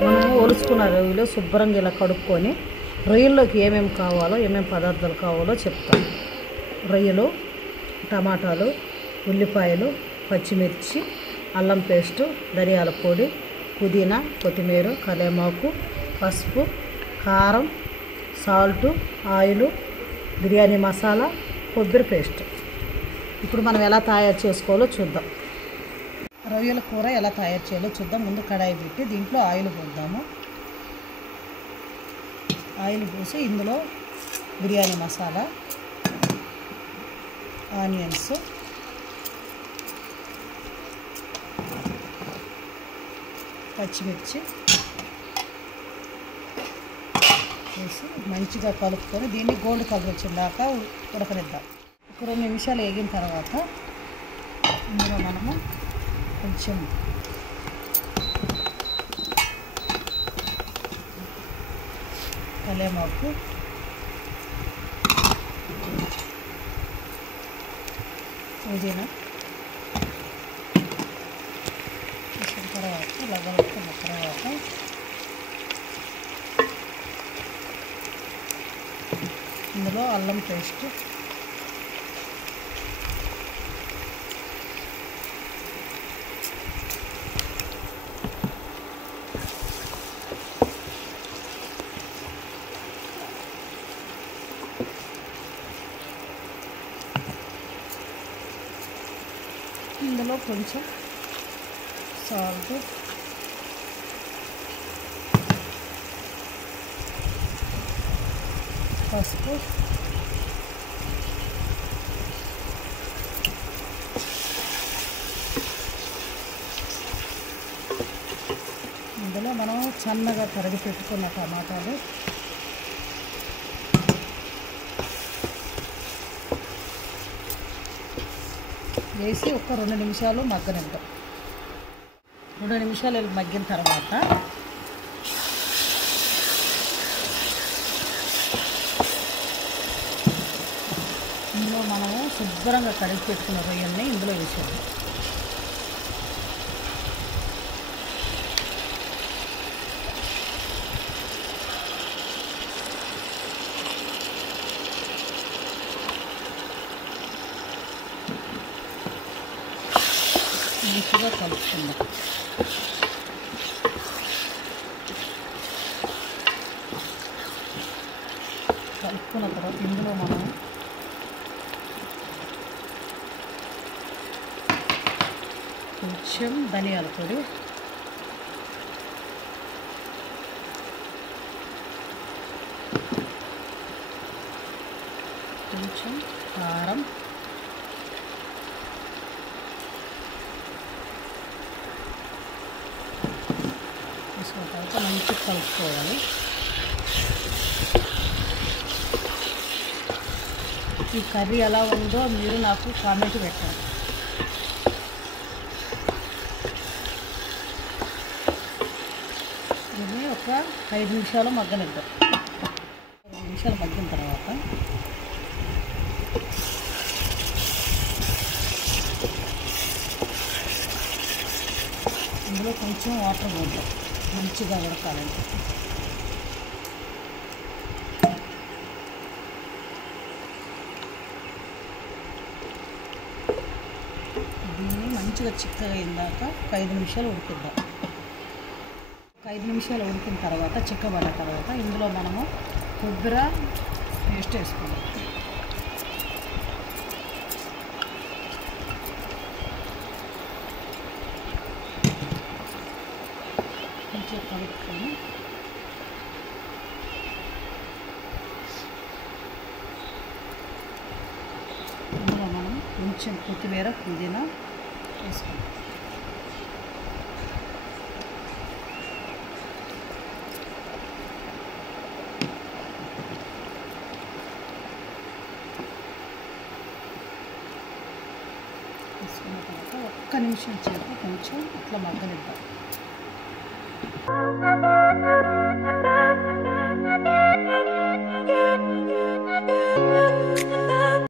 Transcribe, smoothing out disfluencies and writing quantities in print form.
మనము ఒలుచుకున్న రొయ్యలు శుభ్రంగా ఇలా కడుక్కొని రొయ్యల్లోకి ఏమేమి కావాలో ఏమేమి పదార్థాలు కావాలో చెప్తాం. రొయ్యలు, టమాటాలు, ఉల్లిపాయలు, పచ్చిమిర్చి, అల్లం పేస్టు, ధనియాల పొడి, పుదీనా, కొత్తిమీర, కరివేపాకు, పసుపు, కారం, సాల్టు, ఆయిలు, బిర్యానీ మసాలా, కొబ్బరి పేస్ట్. ఇప్పుడు మనం ఎలా తయారు చేసుకోవాలో చూద్దాం. రొయ్యల కూర ఎలా తయారు చేయాలో చూద్దాం. ముందు కడాయి పెట్టి దీంట్లో ఆయిల్ పోద్దాము. ఆయిల్ పోసి ఇందులో బిర్యానీ మసాలా, ఆనియన్స్, పచ్చిమిర్చి వేసి మంచిగా కలుపుకొని దీన్ని గోల్డ్ కలర్ వచ్చేదాకా ఉడకనిద్దాం. ఒక 2 నిమిషాలు వేగిన తర్వాత ఇందులో మనము కొంచెం కరివేపాకు, పుదీనా వేసిన తర్వాత ఇలా కలుపుకున్న తర్వాత ఇందులో అల్లం పేస్ట్, ఇందులో కొంచెం సాల్ట్, పసుపు, ఇందులో మనం సన్నగా తరిగి పెట్టుకున్న టమాటాలు, వేసి ఒక 2 నిమిషాలు మగ్గనిద్దాం. 2 నిమిషాలు మగ్గిన తర్వాత ఇందులో మనము శుభ్రంగా కడిగి పెట్టుకున్న రొయ్యల్ని ఇందులో వేసేద్దాం. మంచిగా కలుపుకుందాం. కలుపుకున్న తర్వాత ఇందులో మనం కొంచెం ధనియాల పొడి, కొంచెం కారం, వేసుకున్న తర్వాత మంచిగా కలుపుకోవాలి. ఈ కర్రీ ఎలా ఉందో మీరు నాకు కామెంట్ పెట్టండి. ఇది ఒక 5 నిమిషాలు మగ్గనిద్దాం. 5 నిమిషాలు మగ్గిన తర్వాత ఇందులో కొంచెం వాటర్ పోద్దాం మంచిగా ఉడకాలంటే. దీన్ని మంచిగా చిక్కగా అయిందాక 5 నిమిషాలు ఉడికిద్దాం. 5 నిమిషాలు ఉడికిన తర్వాత చిక్కబడ్డ తర్వాత ఇందులో మనము కొబ్బరి పేస్ట్ వేసుకుందాం. కొంచెం కలుపుకొని ఇందులో మనం కొంచెం కొత్తిమీర, పుదీనా వేసుకుందాం. వేసుకున్న తర్వాత ఒక్క నిమిషం సేపు కొంచెం ఇట్లా మగ్గనిద్దాం.